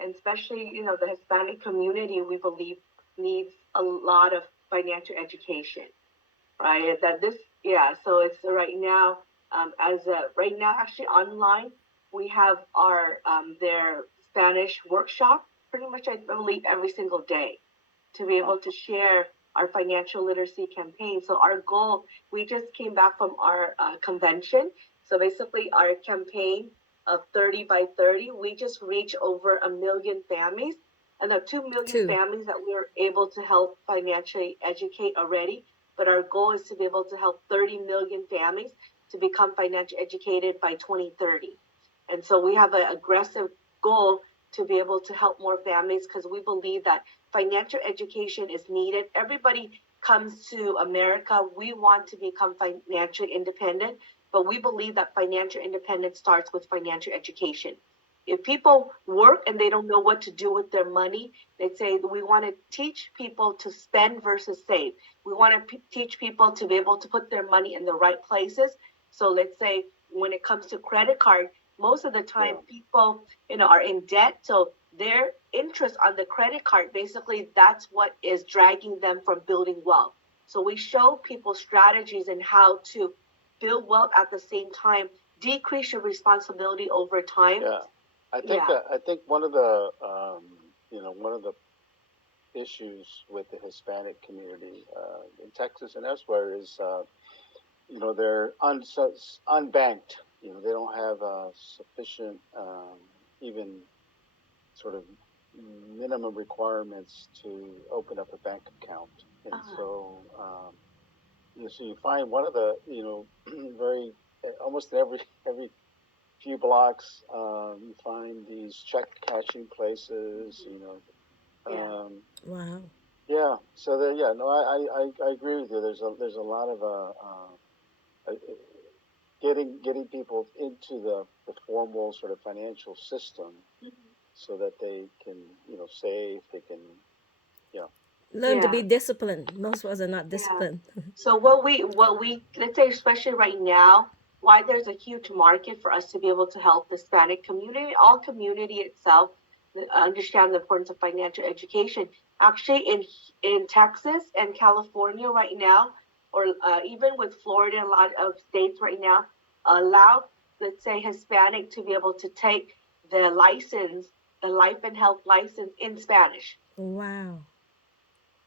and especially, the Hispanic community, we believe needs a lot of financial education, right? That this, yeah. So it's right now, right now, actually online, we have our their Spanish workshop pretty much, I believe, every single day to be able to share our financial literacy campaign. So our goal, we just came back from our convention. So basically, our campaign of 30 by 30, we just reached over 1 million families, and the 2 million Two. families that we're able to help financially educate already. But our goal is to be able to help 30 million families to become financially educated by 2030. And so we have an aggressive goal to be able to help more families because we believe that financial education is needed. Everybody comes to America. We want to become financially independent, but we believe that financial independence starts with financial education. If people work and they don't know what to do with their money, they say we want to teach people to spend versus save. We want to teach people to be able to put their money in the right places. So let's say when it comes to credit card, most of the time people, are in debt. So their interest on the credit card, basically that's what is dragging them from building wealth. So we show people strategies and how to build wealth at the same time, decrease your responsibility over time. Yeah, Yeah. I think one of the one of the issues with the Hispanic community in Texas and elsewhere is they're unbanked. They don't have sufficient even sort of minimum requirements to open up a bank account, and so you find one of the very almost in every few blocks you find these check cashing places. Yeah. Wow. Yeah. So there, yeah. No, I agree with you. There's a lot of uh, getting people into the formal sort of financial system so that they can save. They can yeah. Learn to Yeah. be disciplined. Most of us are not Yeah. disciplined. So what we let's say, especially right now, why there's a huge market for us to be able to help the Hispanic community, all community itself, understand the importance of financial education. Actually, in Texas and California right now, or even with Florida and a lot of states right now, allow, let's say, Hispanic to be able to take the license, the life and health license in Spanish, Wow.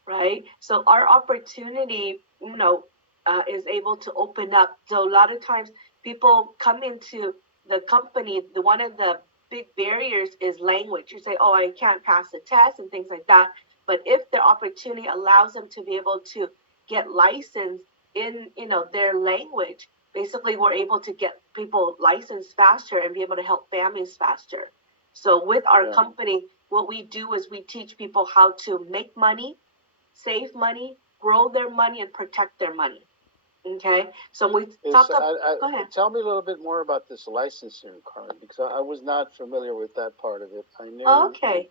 right? So our opportunity, is able to open up. So a lot of times people come into the company, one of the big barriers is language. You say, oh, I can't pass the test and things like that. But if the opportunity allows them to be able to get licensed in, their language, basically we're able to get people licensed faster and be able to help families faster. So with our Yeah. company, what we do is we teach people how to make money, save money, grow their money, and protect their money. Okay, so we Is talk about. Go ahead. tell me a little bit more about this licensing requirement because I was not familiar with that part of it. I knew, Okay,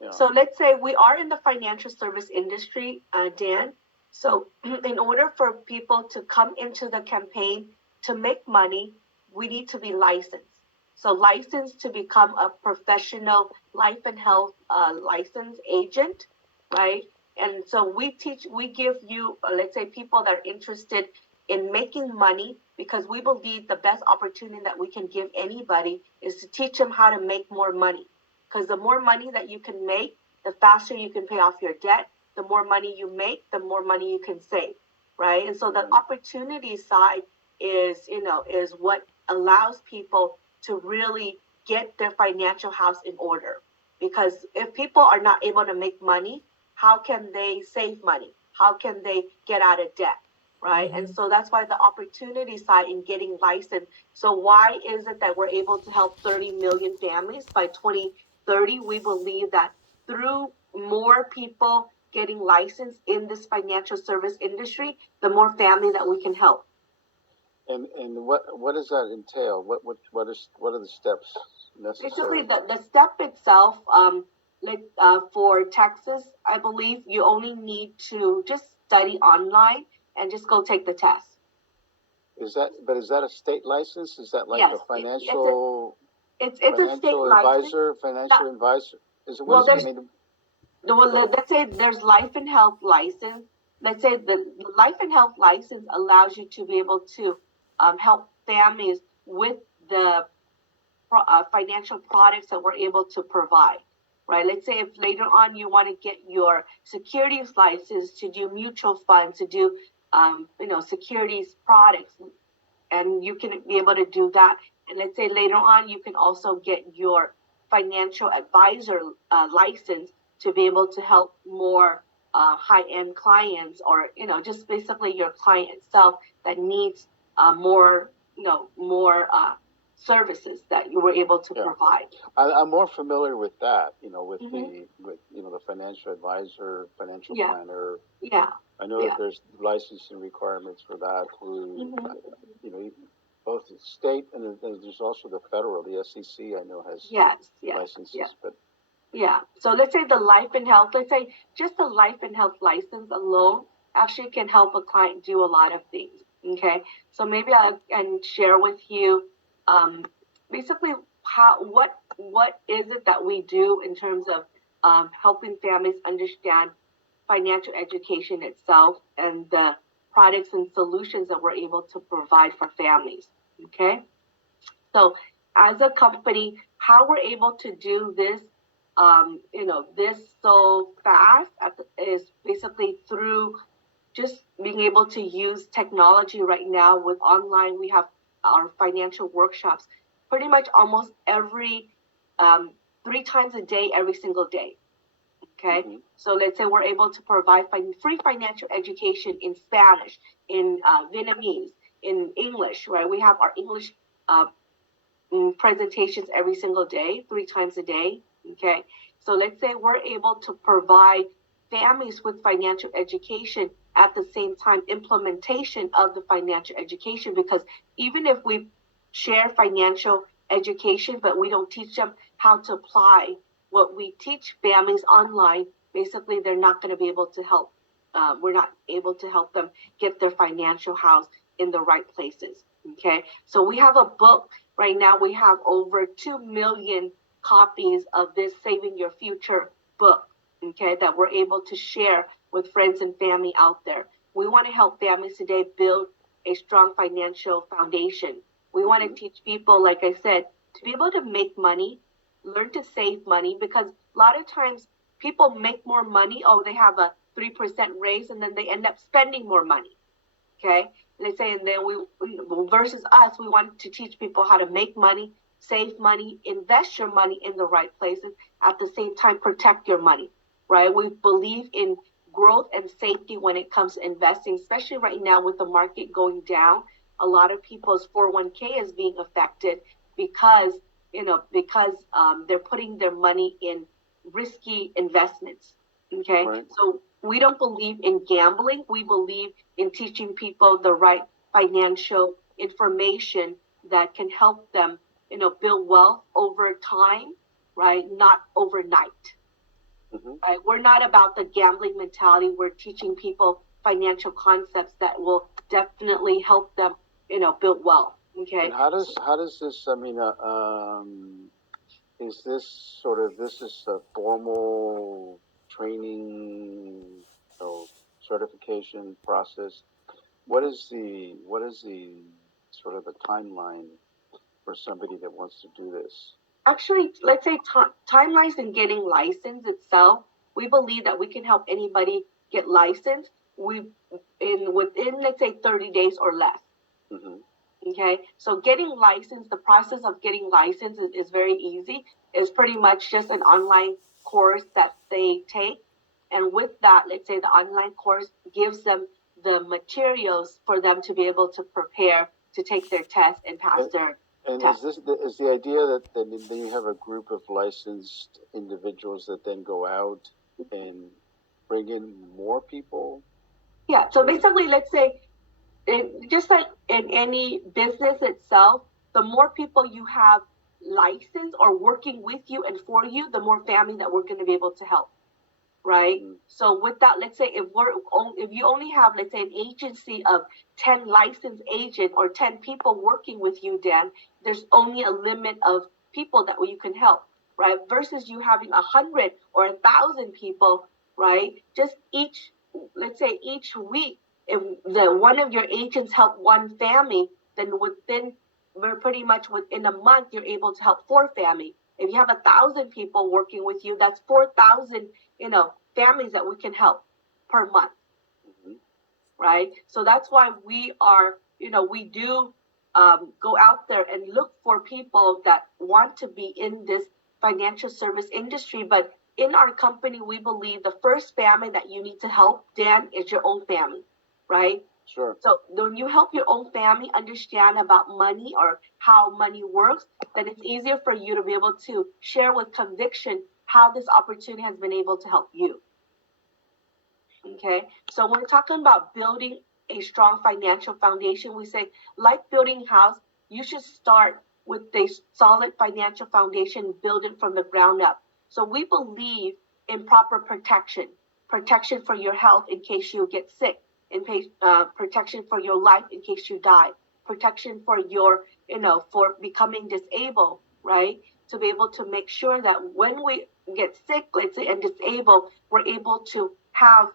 yeah. so let's say we are in the financial service industry, Dan. So in order for people to come into the campaign to make money, we need to be licensed. So licensed to become a professional life and health licensed agent, right? And so we give you, let's say, people that are interested in making money because we believe the best opportunity that we can give anybody is to teach them how to make more money. Because the more money that you can make, the faster you can pay off your debt. The more money you make, the more money you can save, right? And so the opportunity side is what allows people to really get their financial house in order. Because if people are not able to make money, how can they save money? How can they get out of debt? Right. And so that's why the opportunity side in getting licensed. So why is it that we're able to help 30 million families by 2030? We believe that through more people getting licensed in this financial service industry, the more family that we can help. And what does that entail? What are the steps Basically, necessary? the step itself, for Texas, I believe you only need to just study online and just go take the test. Is that a state license? Is that like Yes, a financial it's a state license. financial Not, advisor? Is it what Well, is it? I there's mean, well, let's say there's life and health license. Let's say the life and health license allows you to be able to help families with the financial products that we're able to provide, right? Let's say if later on you want to get your securities license to do mutual funds, to do, securities products, and you can be able to do that. And let's say later on, you can also get your financial advisor license to be able to help more high-end clients, or just basically your client itself that needs more, more services that you were able to yeah. provide. I'm more familiar with that, with Mm-hmm. the financial advisor, financial Yeah, planner. yeah, I know yeah. that there's licensing requirements for that through, Mm-hmm. both the state and then there's also the federal. The SEC I know has Yes, yes, yeah. licenses, but Yeah. So let's say the life and health, let's say just the life and health license alone actually can help a client do a lot of things. Okay. So maybe I can share with you um, basically what is it that we do in terms of helping families understand financial education itself and the products and solutions that we're able to provide for families. Okay. So as a company, how we're able to do this, this so fast is basically through just being able to use technology right now with online. We have our financial workshops pretty much almost every 3 times a day, every single day. Okay. mm-hmm. So let's say we're able to provide free financial education in Spanish, in Vietnamese, in English, right? We have our English uh, presentations every single day, 3 times a day. Okay. So let's say we're able to provide families with financial education at the same time implementation of the financial education, because even if we share financial education, but we don't teach them how to apply what we teach families online, basically they're not going to be able to help. We're not able to help them get their financial house in the right places. Okay. So we have a book. Right now, we have over 2 million copies of this Saving Your Future book, okay, that we're able to share with friends and family out there. We want to help families today build a strong financial foundation. We want to teach people, like I said, to be able to make money, learn to save money, because a lot of times people make more money. Oh, they have a 3% raise, and then they end up spending more money. Okay. And they say, and then versus us, we want to teach people how to make money, save money, invest your money in the right places, at the same time, protect your money, right? We believe in growth and safety when it comes to investing, especially right now with the market going down. A lot of people's 401k is being affected because, they're putting their money in risky investments. Okay. Right. So we don't believe in gambling. We believe in teaching people the right financial information that can help them, build wealth over time, right? Not overnight. Mm-hmm. Right? We're not about the gambling mentality. We're teaching people financial concepts that will definitely help them, build wealth. Okay. And how does this? I mean, is this is a formal training, certification process? What is the sort of the timeline for somebody that wants to do this? Actually, let's say timelines in getting licensed itself, we believe that we can help anybody get licensed. Within, let's say, 30 days or less. Mm-hmm. Okay, so getting licensed, the process of getting licensed is very easy. It's pretty much just an online course that they take, and with that, let's say the online course gives them the materials for them to be able to prepare to take their test and pass their And test. is the idea that then you have a group of licensed individuals that then go out and bring in more people? Yeah, so basically, let's say, just like in any business itself, the more people you have licensed or working with you and for you, the more family that we're going to be able to help, right? Mm-hmm. So with that, let's say if you only have, let's say, an agency of 10 licensed agents or 10 people working with you, Dan, there's only a limit of people that you can help. right? Versus you having 100 or 1,000 people, right? Just let's say each week, if one of your agents help one family, then we're pretty much within a month, you're able to help 4 families. If you have 1,000 people working with you, that's 4,000, families that we can help per month, right? So that's why we are, we do go out there and look for people that want to be in this financial service industry. But in our company, we believe the first family that you need to help, Dan, is your own family, right? Sure. So when you help your own family understand about money or how money works, then it's easier for you to be able to share with conviction how this opportunity has been able to help you. Okay, so when we're talking about building a strong financial foundation, we say, like building a house, you should start with a solid financial foundation, build it from the ground up. So we believe in proper protection for your health in case you get sick, protection for your life in case you die, protection for your, for becoming disabled, right? To be able to make sure that when we get sick, let's say, and disabled, we're able to have,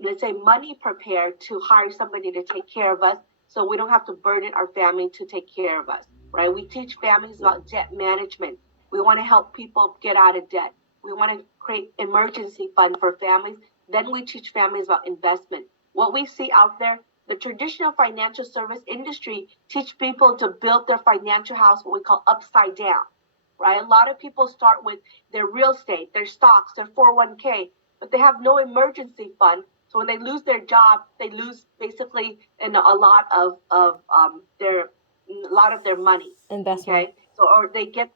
let's say, money prepared to hire somebody to take care of us, so we don't have to burden our family to take care of us, right? We teach families about debt management. We want to help people get out of debt. We want to create emergency fund for families. Then we teach families about investment. What we see out there, the traditional financial service industry teach people to build their financial house, what we call upside down, right? A lot of people start with their real estate, their stocks, their 401k, but they have no emergency fund. So when they lose their job, they lose basically a lot of their money. Investment. Okay, so or they get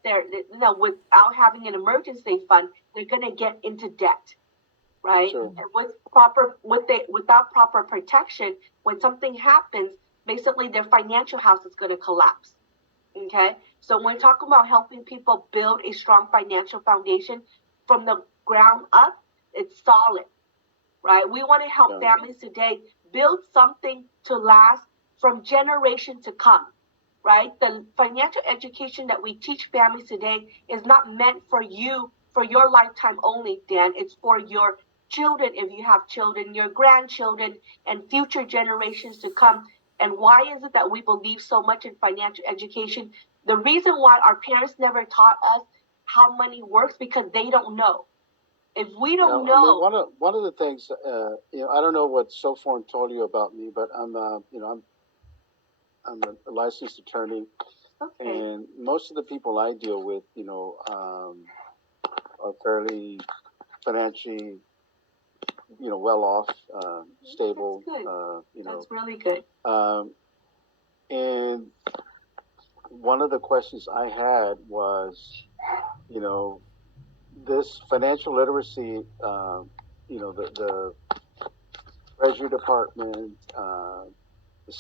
without having an emergency fund, they're going to get into debt, right? Sure. And without proper protection, when something happens, basically their financial house is going to collapse. Okay, so when we're talking about helping people build a strong financial foundation from the ground up, it's solid. Right? We want to help families today build something to last from generation to come, right? The financial education that we teach families today is not meant for you, for your lifetime only, Dan. It's for your children, if you have children, your grandchildren, and future generations to come. And why is it that we believe so much in financial education? The reason why our parents never taught us how money works, because they don't know. If we don't know, I mean, one of the things, I don't know what Soforn told you about me, but I'm a licensed attorney, okay, and most of the people I deal with, are fairly financially, well off, stable. That's good. That's really good. And one of the questions I had was, this financial literacy, the Treasury Department, at the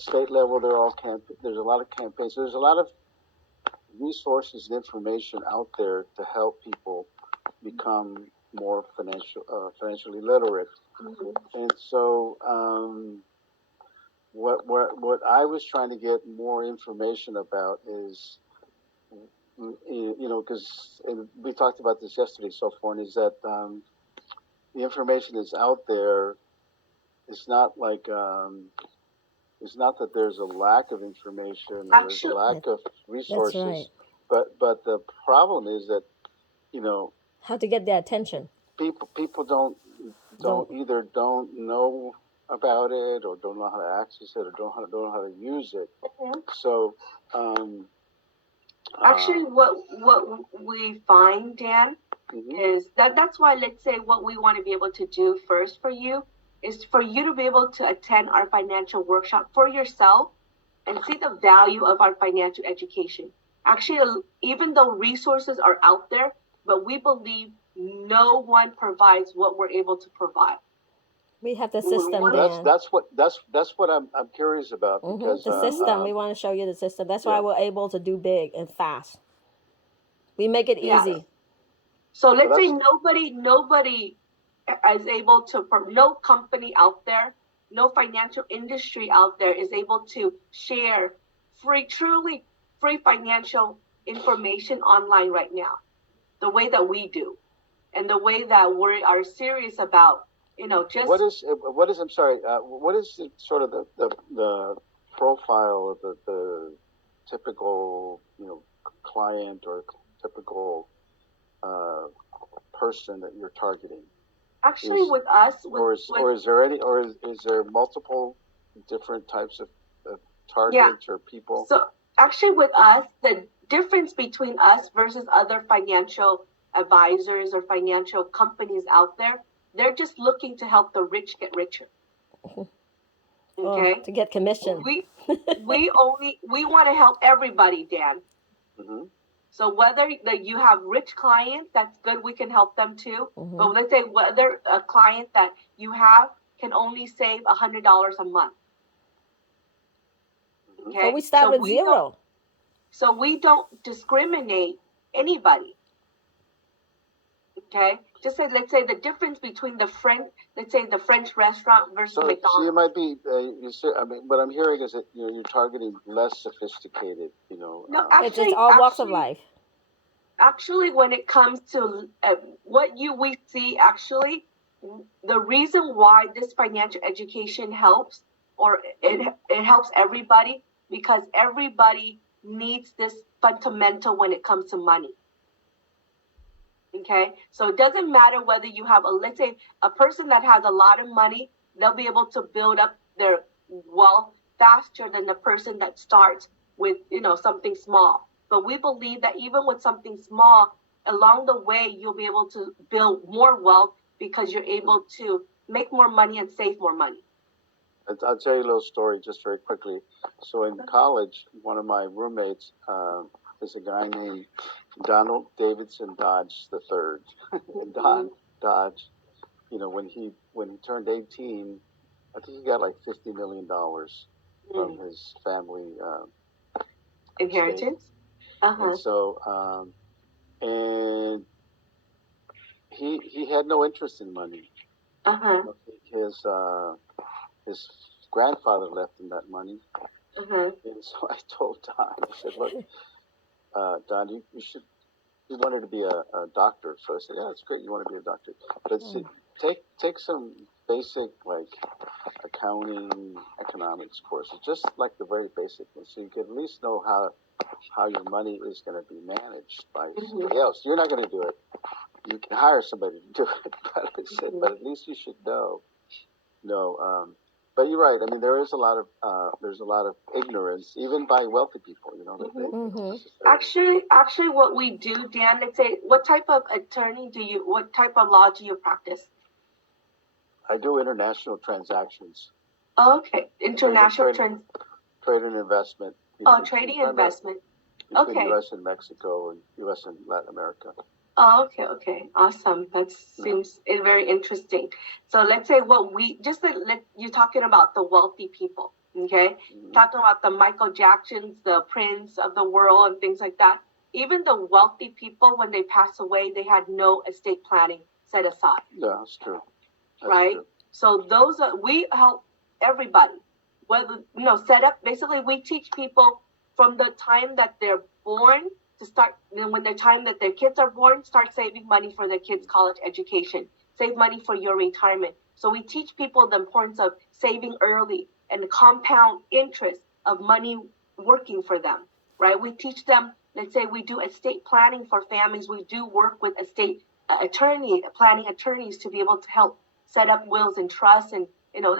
state level, there's a lot of campaigns. So there's a lot of resources and information out there to help people become more financially literate. Mm-hmm. And so, what I was trying to get more information about is, because we talked about this yesterday, so far, is that the information that's out there, it's not like it's not that there's a lack of information or there's a lack of resources. That's right. But the problem is that how to get their attention. People don't either don't know about it, or don't know how to access it, or don't know how to use it. Mm-hmm. So. Actually, what we find, Dan, mm-hmm. is that's why, let's say, what we want to be able to do first for you is for you to be able to attend our financial workshop for yourself and see the value of our financial education. Actually, even though resources are out there, but we believe no one provides what we're able to provide. We have the system. That's what I'm curious about, mm-hmm. Because the system. We want to show you the system. That's why we're able to do big and fast. We make it easy. So let's say nobody is able to. No company out there, no financial industry out there is able to share truly free financial information online right now. the way that we do, and the way that we are serious about, just what is I'm sorry, what is sort of the profile of the typical client or typical person that you're targeting? Actually with us, or is there any, or is there multiple different types of targets or people? So actually with us, the difference between us versus other financial advisors or financial companies out there, they're just looking to help the rich get richer. Okay. To get commission. We want to help everybody, Dan. Mm-hmm. So whether that you have rich clients, that's good, we can help them too. Mm-hmm. But let's say whether a client that you have can only save $100 a month. Okay. So we start with zero. So we don't discriminate anybody. Okay. Just say, let's say the difference between the French restaurant versus McDonald's. So you might be, what I'm hearing is that you're targeting less sophisticated. No, actually, it's all walks of life. Actually, when it comes to we see, actually, the reason why this financial education helps, or it helps everybody, because everybody needs this fundamental when it comes to money. Okay, so it doesn't matter whether you have let's say a person that has a lot of money, they'll be able to build up their wealth faster than the person that starts with something small. But we believe that even with something small, along the way you'll be able to build more wealth because you're able to make more money and save more money. I'll tell you a little story just very quickly. So in college, one of my roommates is a guy named Donald Davidson Dodge III. And Don Dodge, when he turned 18, I think he got like $50 million from his family inheritance. And so, and he had no interest in money. His grandfather left him that money. And so I told Don, I said, look, Don, you should. He wanted to be a doctor, so I said, yeah, that's great. You want to be a doctor, but take some basic like accounting, economics courses, just like the very basic ones, so you can at least know how your money is going to be managed by somebody else. You're not going to do it. You can hire somebody to do it, but I said, but at least you should know. But you're right. I mean, there's a lot of ignorance, even by wealthy people. Actually, what we do, Dan, let's say, what type of what type of law do you practice? I do international transactions. Oh, okay, international trade and investment. Trading and investment. Between U.S. and Mexico, and U.S. and Latin America. Oh, okay, awesome. That seems very interesting. So let's say you're talking about the wealthy people, okay? Talking about the Michael Jacksons, the Prince of the world, and things like that. Even the wealthy people, when they pass away, they had no estate planning set aside. Yeah, that's true. Right? So we help everybody. Whether set up. Basically, we teach people from the time that they're born to start, when the time that their kids are born, start saving money for their kids' college education, save money for your retirement. So we teach people the importance of saving early and the compound interest of money working for them, right? We teach them, let's say we do estate planning for families. We do work with estate planning attorneys to be able to help set up wills and trusts and,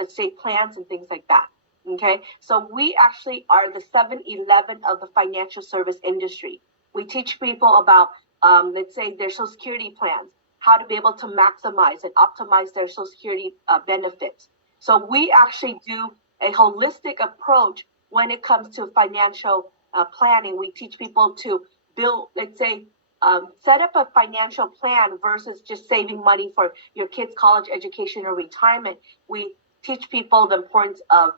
estate plans and things like that. Okay. So we actually are the 7-Eleven of the financial service industry. We teach people about, let's say, their Social Security plans, how to be able to maximize and optimize their Social Security benefits. So we actually do a holistic approach when it comes to financial planning. We teach people to build, let's say, set up a financial plan versus just saving money for your kids' college education or retirement. We teach people the importance of,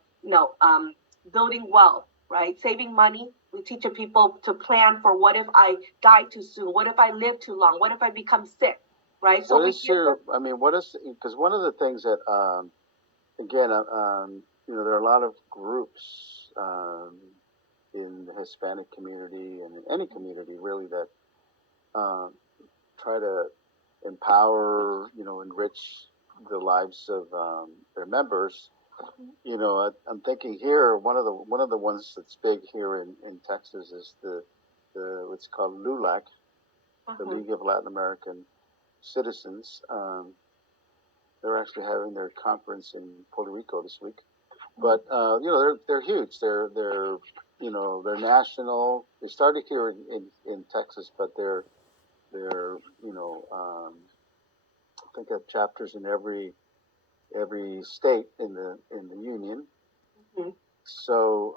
building wealth, right? Saving money. We teach people to plan for what if I die too soon? What if I live too long? What if I become sick? Right? So because one of the things that, again, there are a lot of groups in the Hispanic community and in any community really that try to empower, enrich the lives of their members. I'm thinking here one of the ones that's big here in Texas is the what's called LULAC, the League of Latin American Citizens. They're actually having their conference in Puerto Rico this week. But they're huge. They're national. They started here in Texas, but they're I think have chapters in every state in the union. Mm-hmm. So,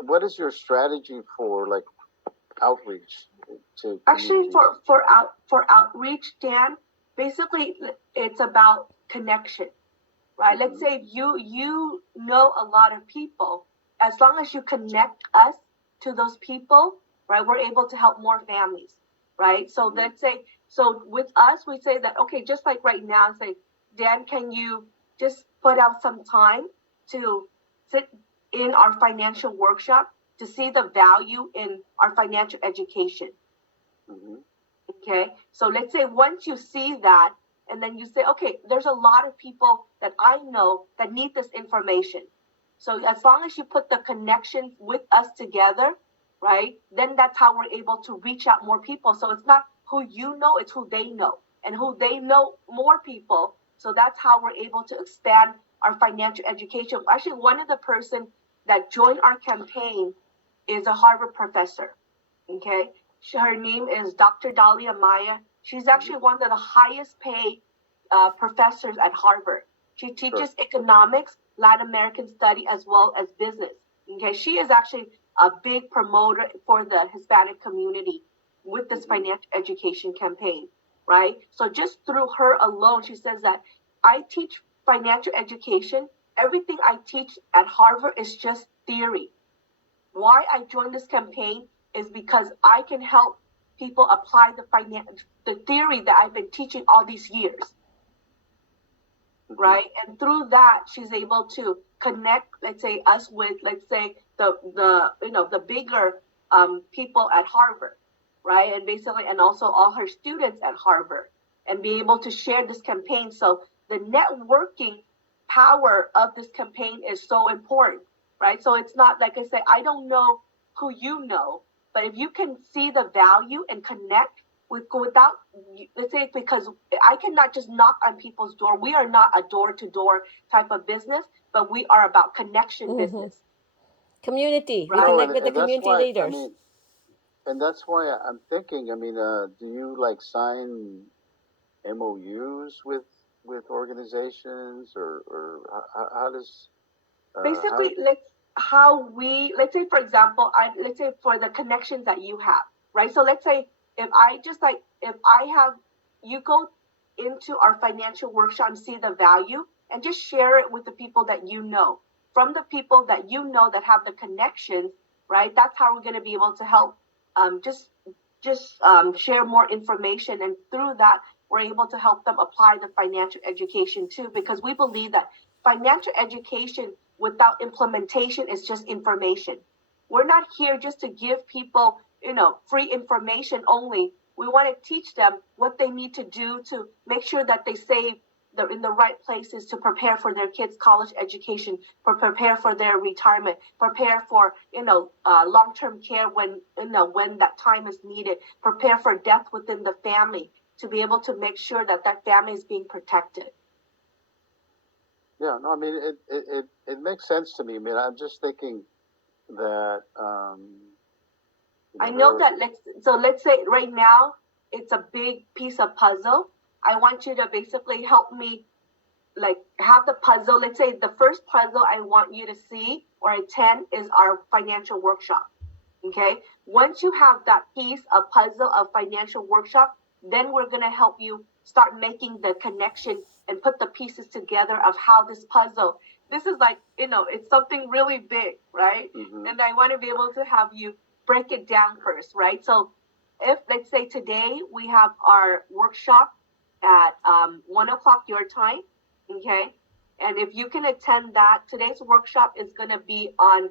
what is your strategy for like outreach to Actually, communities? for outreach, Dan, basically it's about connection, right? Let's say you know a lot of people. As long as you connect us to those people, right, we're able to help more families, right? So let's say, so with us, we say that, okay, just like right now, say, Dan, can you just put out some time to sit in our financial workshop to see the value in our financial education? Mm-hmm. Okay, so let's say once you see that, and then you say, okay, there's a lot of people that I know that need this information. So as long as you put the connection with us together, right, then that's how we're able to reach out more people. So it's not who you know, it's who they know, and who they know more people. So that's how we're able to expand our financial education. Actually, one of the person that joined our campaign is a Harvard professor. Okay, her name is Dr. Dalia Maya. She's actually one of the highest paid professors at Harvard. She teaches economics, Latin American study, as well as business. Okay, she is actually a big promoter for the Hispanic community with this financial education campaign, right? So just through her alone, she says that I teach financial education. Everything I teach at Harvard is just theory. Why I joined this campaign is because I can help people apply the theory that I've been teaching all these years, right? And through that, she's able to connect, let's say, us with, let's say, the bigger people at Harvard, right? And basically, and also all her students at Harvard, and be able to share this campaign. So the networking power of this campaign is so important, right? So it's not, like I said, I don't know who you know, but if you can see the value and connect without, let's say, because I cannot just knock on people's door. We are not a door-to-door type of business, but we are about connection business. Community. We Right? connect with the And that's community why leaders. and that's why I'm thinking. Do you like sign MOUs with organizations, or how does Basically, let's say, for example, let's say for the connections that you have, right? So let's say if I have you go into our financial workshop and see the value, and just share it with the people that you know. From the people that you know that have the connections, right? That's how we're going to be able to help share more information, and through that, we're able to help them apply the financial education too, because we believe that financial education without implementation is just information. We're not here just to give people, free information only. We want to teach them what they need to do to make sure that they save in the right places to prepare for their kids' college education, prepare for their retirement, prepare for long-term care when that time is needed, prepare for death within the family, to be able to make sure that that family is being protected. Yeah, no, it makes sense to me. I'm just thinking that I know that let's say right now it's a big piece of puzzle. I want you to basically help me like have the puzzle. Let's say the first puzzle I want you to see or attend is our financial workshop. Okay. Once you have that piece of puzzle of financial workshop, then we're going to help you start making the connection and put the pieces together of how this puzzle, this is like, it's something really big, right? And I want to be able to have you break it down first, right? So if, let's say today we have our workshop at 1:00 your time, okay? And if you can attend that, today's workshop is going to be on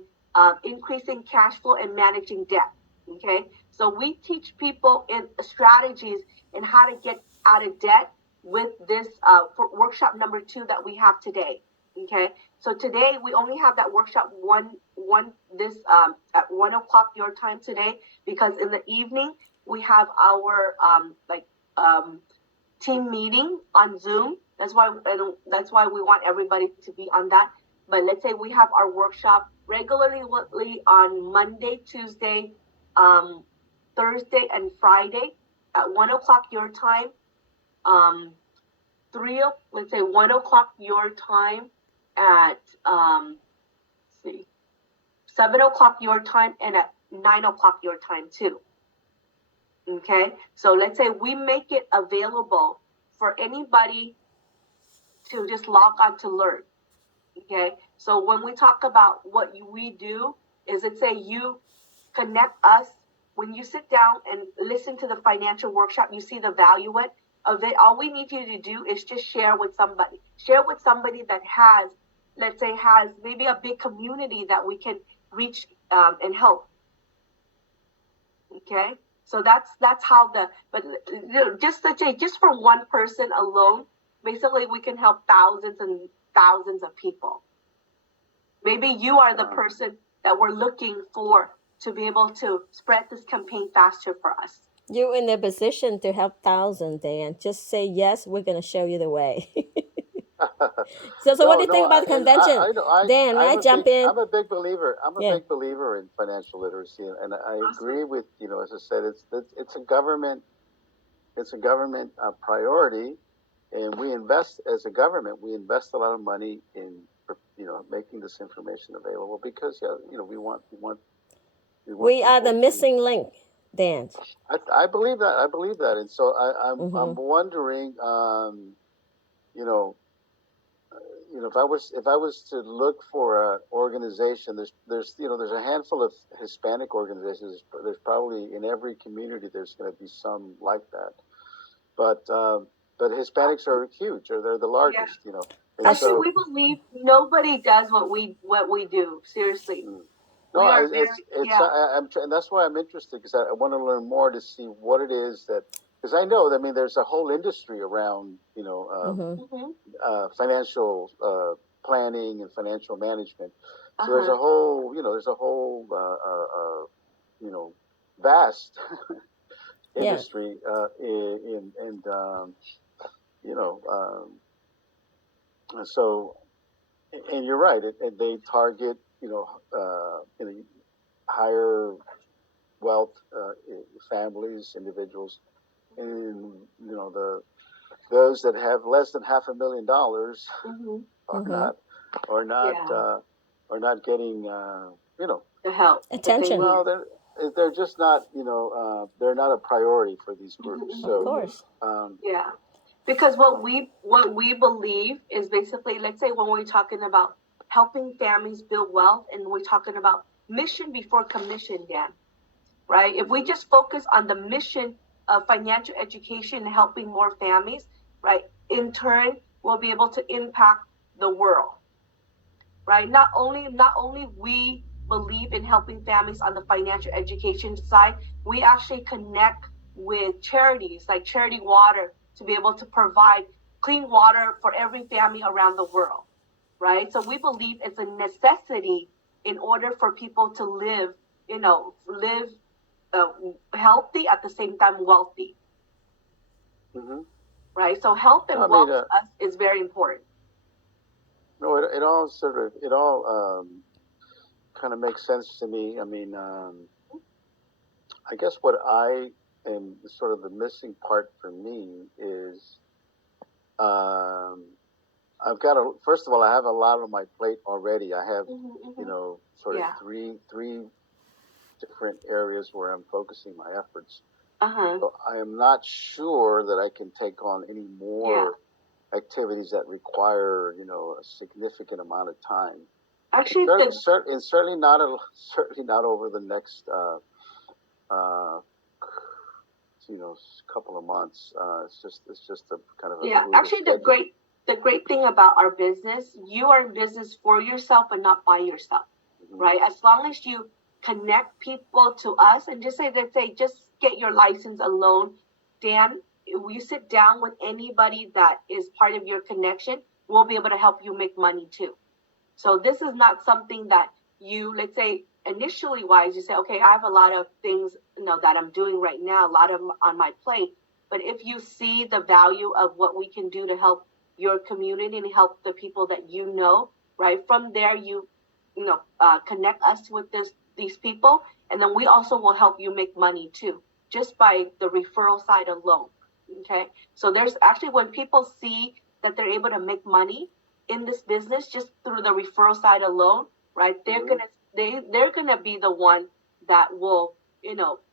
increasing cash flow and managing debt. Okay, So we teach people in strategies in how to get out of debt with this for workshop number 2 that we have today. Okay, so today we only have that workshop one this at 1 o'clock your time today, because in the evening we have our team meeting on Zoom. That's why we want everybody to be on that. But let's say we have our workshop regularly on Monday, Tuesday, Thursday, and Friday at 1 o'clock your time. Let's say 1 o'clock your time at let's see, 7 o'clock your time, and at 9 o'clock your time too. Okay, so let's say we make it available for anybody to just log on to learn. Okay, so when we talk about what we do is, let's say you connect us, when you sit down and listen to the financial workshop, you see the value of it. All we need you to do is just share with somebody that has, let's say, has maybe a big community that we can reach and help. Okay, so that's how but just for one person alone, basically we can help thousands and thousands of people. Maybe you are the person that we're looking for to be able to spread this campaign faster for us. You're in a position to help thousands, Dan. Just say yes. We're going to show you the way. So what do you think about the convention? Dan, may I jump in? I'm a big believer. I'm a Yeah. big believer in financial literacy, and I Awesome. agree with, as I said, it's a government priority, and we invest as a government. We invest a lot of money in making this information available because we want We are the people missing link, Dan. I believe that, and so I'm wondering, if I was to look for an organization, there's a handful of Hispanic organizations. There's probably in every community there's going to be some like that, but Hispanics are huge, or they're the largest. Yeah. And Actually, we believe nobody does what we do. Seriously. No, and that's why I'm interested, because I want to learn more to see what it is because I know, there's a whole industry around, financial planning and financial management. So there's a whole, vast industry so, and you're right, they target, higher wealth families, individuals, and those that have less than $500,000 are not getting the help, attention. Well, they're just not they're not a priority for these groups. So of course, yeah. Because what we believe is basically, let's say when we're talking about helping families build wealth, and we're talking about mission before commission, Dan, right? If we just focus on the mission of financial education and helping more families, right, in turn, we'll be able to impact the world, right? Not only we believe in helping families on the financial education side, we actually connect with charities like Charity Water to be able to provide clean water for every family around the world, right? So we believe it's a necessity in order for people to live healthy, at the same time wealthy, right? So health and wealth to us is very important. No, it all kind of makes sense to me. I guess what I am sort of the missing part for me is first of all, I have a lot on my plate already. I have sort of three different areas where I'm focusing my efforts. So I am not sure that I can take on any more activities that require a significant amount of time. Actually, certainly not over the next couple of months. It's just a kind of a actually the great thing about our business, you are in business for yourself and not by yourself, right? As long as you connect people to us and just say, just get your license alone. Dan, you sit down with anybody that is part of your connection, we'll be able to help you make money too. So this is not something that you, let's say, initially wise, you say, okay, I have a lot of things, that I'm doing right now, a lot of on my plate. But if you see the value of what we can do to help your community and help the people that right from there, connect us with these people, and then we also will help you make money too, just by the referral side alone. Okay, so there's actually, when people see that they're able to make money in this business just through the referral side alone, right? They're gonna be the one that will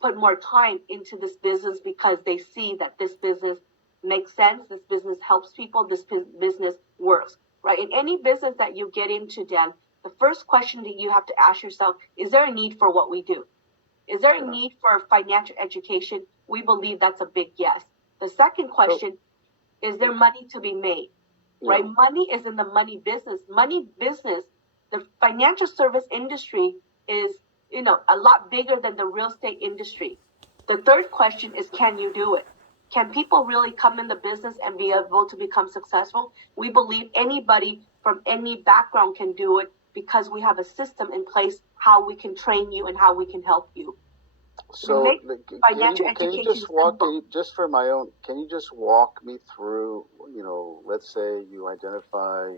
put more time into this business because they see that this business makes sense, this business helps people, this business works, right? In any business that you get into, Dan, the first question that you have to ask yourself, is there a need for what we do? Is there a need for financial education? We believe that's a big yes. The second question, is there money to be made? Right? Money is in the money business. The financial service industry is, a lot bigger than the real estate industry. The third question is, can you do it? Can people really come in the business and be able to become successful? We believe anybody from any background can do it because we have a system in place how we can train you and how we can help you. So can you just walk me, just for my own, can you just walk me through, let's say you identify,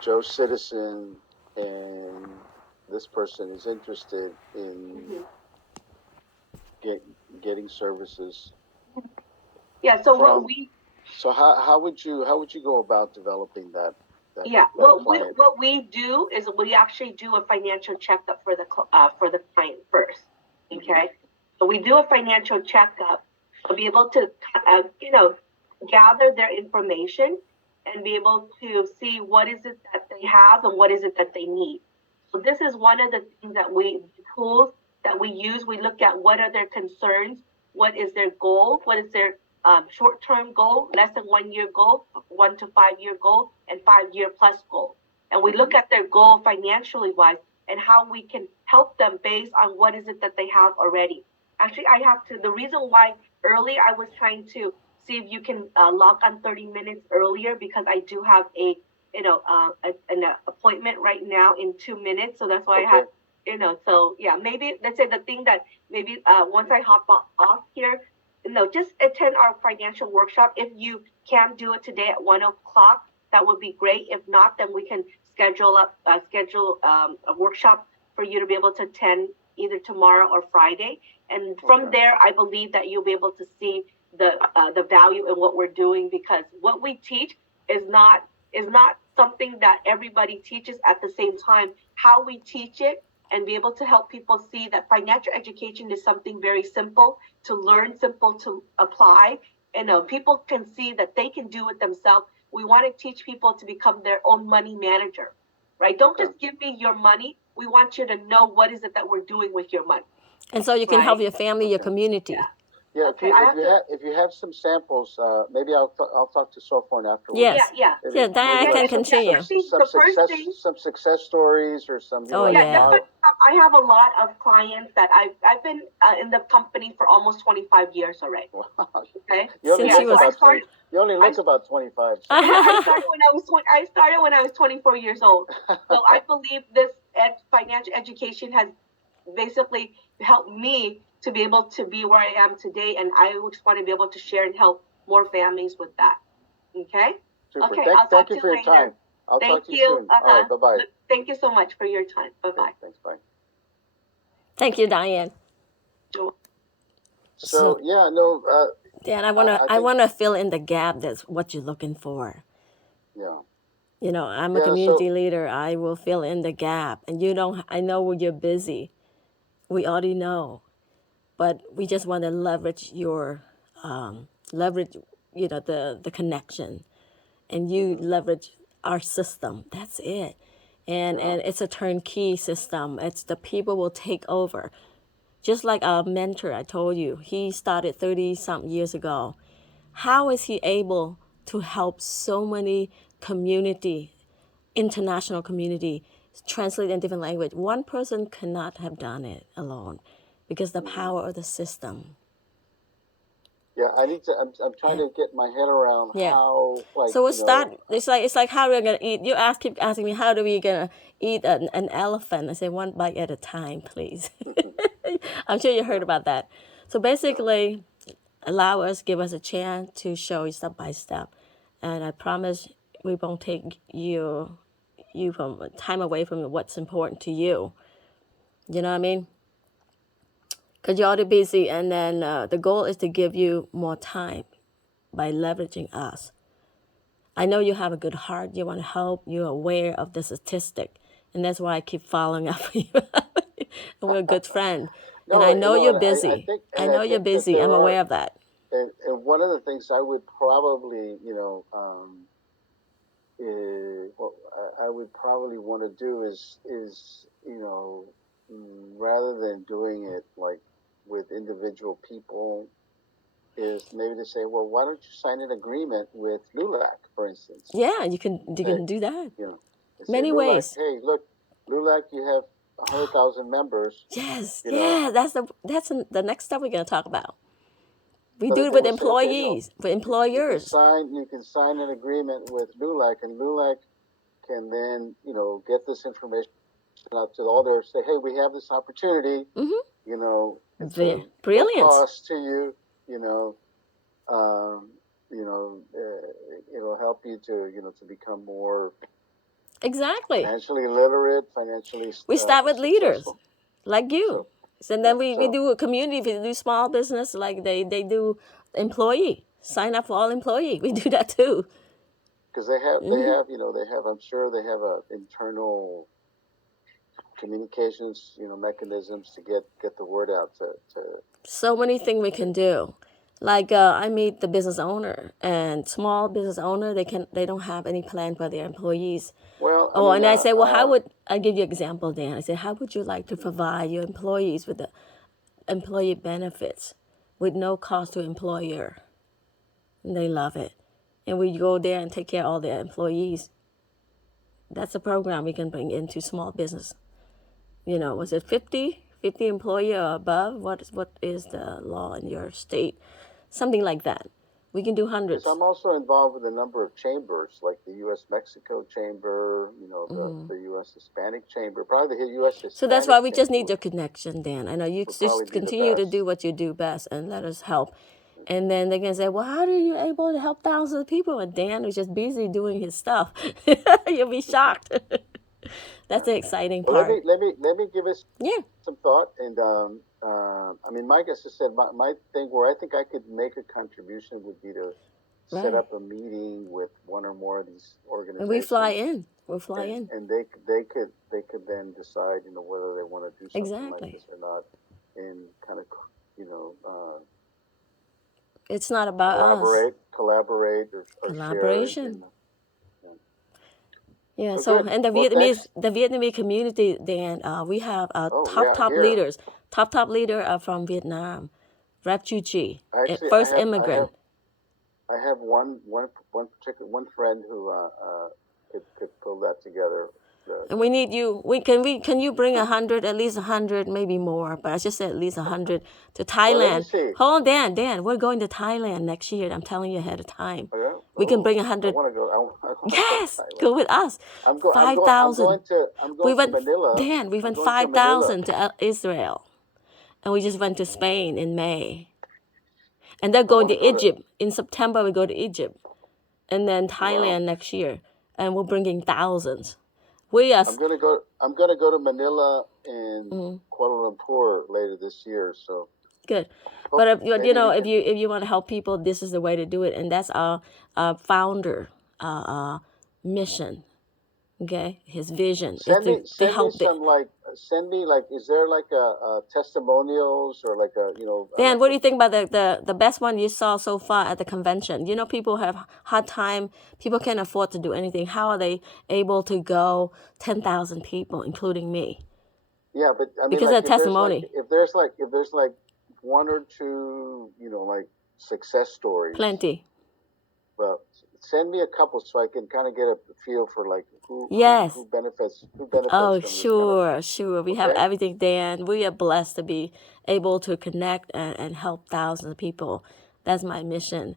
Joe Citizen, and this person is interested in getting services. Yeah. So how would you go about developing that? What we do is we actually do a financial checkup for the client first. Okay, so we do a financial checkup to be able to, gather their information and be able to see what is it that they have and what is it that they need. So this is one of the things tools that we use. We look at what are their concerns, what is their goal, what is their short-term goal, less than 1 year goal, 1 to 5 year goal, and 5 year plus goal. And we look at their goal financially wise and how we can help them based on what is it that they have already. Actually, the reason why earlier I was trying to see if you can log on 30 minutes earlier, because I do have an appointment right now in 2 minutes. So that's why I have, so yeah, maybe let's say the thing that maybe once I hop off here, just attend our financial workshop. If you can do it today at 1 o'clock, that would be great. If not, then we can schedule a workshop for you to be able to attend either tomorrow or Friday. And from there, I believe that you'll be able to see the value in what we're doing, because what we teach is not something that everybody teaches at the same time. How we teach it and be able to help people see that financial education is something very simple to learn, simple to apply, and people can see that they can do it themselves. We want to teach people to become their own money manager, right? Don't just give me your money. We want you to know what is it that we're doing with your money. And so you can help your family, your community. Yeah, if you have some samples, maybe I'll talk to Sophorn afterwards. Yes. Yeah, Diane, I can continue. Some success stories or some. I have a lot of clients that I've been in the company for almost 25 years already. Wow. Okay. You only look about 25. So. I started when I was 24 years old. So I believe this financial education has basically helped me to be able to be where I am today, and I just want to be able to share and help more families with that. Okay? Super. Okay, Thank you for your time. I'll talk to you soon. All right, bye-bye. Thank you so much for your time. Bye-bye. Thanks, bye. Thank you, Diane. Dan, I wanna fill in the gap. That's what you're looking for. Yeah. I'm a community leader. I will fill in the gap. And I know you're busy. We already know. But we just want to leverage the connection, and you leverage our system. That's it. And it's a turnkey system. It's the people will take over. Just like our mentor, I told you, he started 30-something years ago. How is he able to help so many international community, translate in different language. One person cannot have done it alone because the power of the system. Yeah, I need to. I'm trying to get my head around Yeah. how, like, So we'll start. It's like how we're gonna eat. You keep asking me how do we gonna eat an elephant? I say one bite at a time, please. I'm sure you heard about that. So basically, give us a chance to show you step by step, and I promise we won't take you from time away from what's important to you. You know what I mean? Because you're already busy, and then the goal is to give you more time by leveraging us. I know you have a good heart. You want to help. You're aware of the statistic, and that's why I keep following up with you. And we're a good friend, and I no, know you're and I busy. think, I and I know you're think that busy. there I'm are, aware of that. and one of the things I would probably, what I would probably want to do is rather than doing it like with individual people, is maybe to say, well, why don't you sign an agreement with LULAC, for instance? Yeah, you can do that. And say, Many LULAC, ways. hey, look, LULAC, you have 100,000 members. Yes, know. that's the next step we're gonna talk about. We So do that it they with will say, okay, employees, with employers. you can sign an agreement with LULAC, and LULAC can then, get this information out to all their, say, hey, we have this opportunity, it's a Brilliant. no cost to you, it'll help you to, to become more Exactly. financially literate, financially We start with leaders successful. like you. And then we do a community, we do small business like they do employee. Sign up for all employee. We do that too. Because they have, I'm sure they have a internal communications, mechanisms to get the word out to. So many things we can do. Like I meet the business owner, and small business owner, they don't have any plan for their employees. Well, I say, well, how would I give you an example, Dan? I say, how would you like to provide your employees with the employee benefits with no cost to employer? And they love it, and we go there and take care of all their employees. That's a program we can bring into small business. Was it 50 employee or above? What is the law in your state? Something like that. We can do hundreds. I'm also involved with a number of chambers, like the U.S. Mexico Chamber, the U.S. Hispanic Chamber, probably the U.S. Hispanic So that's why we Chamber just need your connection, Dan. I know you just continue to do what you do best and let us help. And then they can say, well, how are you able to help thousands of people? And Dan was just busy doing his stuff. You'll be shocked. That's the exciting part. Let me give us some thought. And Mike, as I said, my thing where I think I could make a contribution would be to set up a meeting with one or more of these organizations. And we fly in. We'll fly in. And they could then decide, whether they want to do something like this or not, and kind of, it's not about collaborate or collaboration. Share. Yeah, so and the Vietnamese community, Dan, we have top leaders. Top leader are from Vietnam, refugee, first immigrant. I have one friend who could pull that together. And we need you. Can you bring 100, at least 100, maybe more? But I just said at least 100 to Thailand. Hold on, Dan. We're going to Thailand next year. I'm telling you ahead of time. Oh, yeah? We can bring 100. I want to go. Yes, go with us. 5,000. I'm going to Manila. Dan, we went 5,000 to Israel, and we just went to Spain in May. And they're going to Egypt in September. We go to Egypt, and then Thailand next year, and we're bringing thousands. I'm gonna go to Manila and Kuala Lumpur later this year. So good. But if you want to help people, this is the way to do it, and that's our founder mission. Okay, his vision is to help. Send me is there like a testimonials or like a Dan, what do you think about the best one you saw so far at the convention? People have hard time. People can't afford to do anything. How are they able to go 10,000 people, including me? Yeah, but because of testimony. If there's one or two, success stories. Plenty. Well, send me a couple so I can kind of get a feel for like Yes. who benefits Oh, from this kind of. sure, sure. We have Okay. everything, Dan. We are blessed to be able to connect and help thousands of people. That's my mission.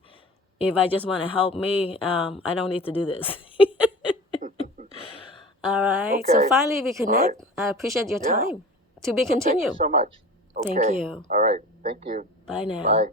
If I just want to help me, I don't need to do this. All right. So Okay. finally, we All right. connect. I appreciate your Yeah. time. To be Thank you continued. so much. Thank Okay. you. All right. Thank you. Bye now. Bye.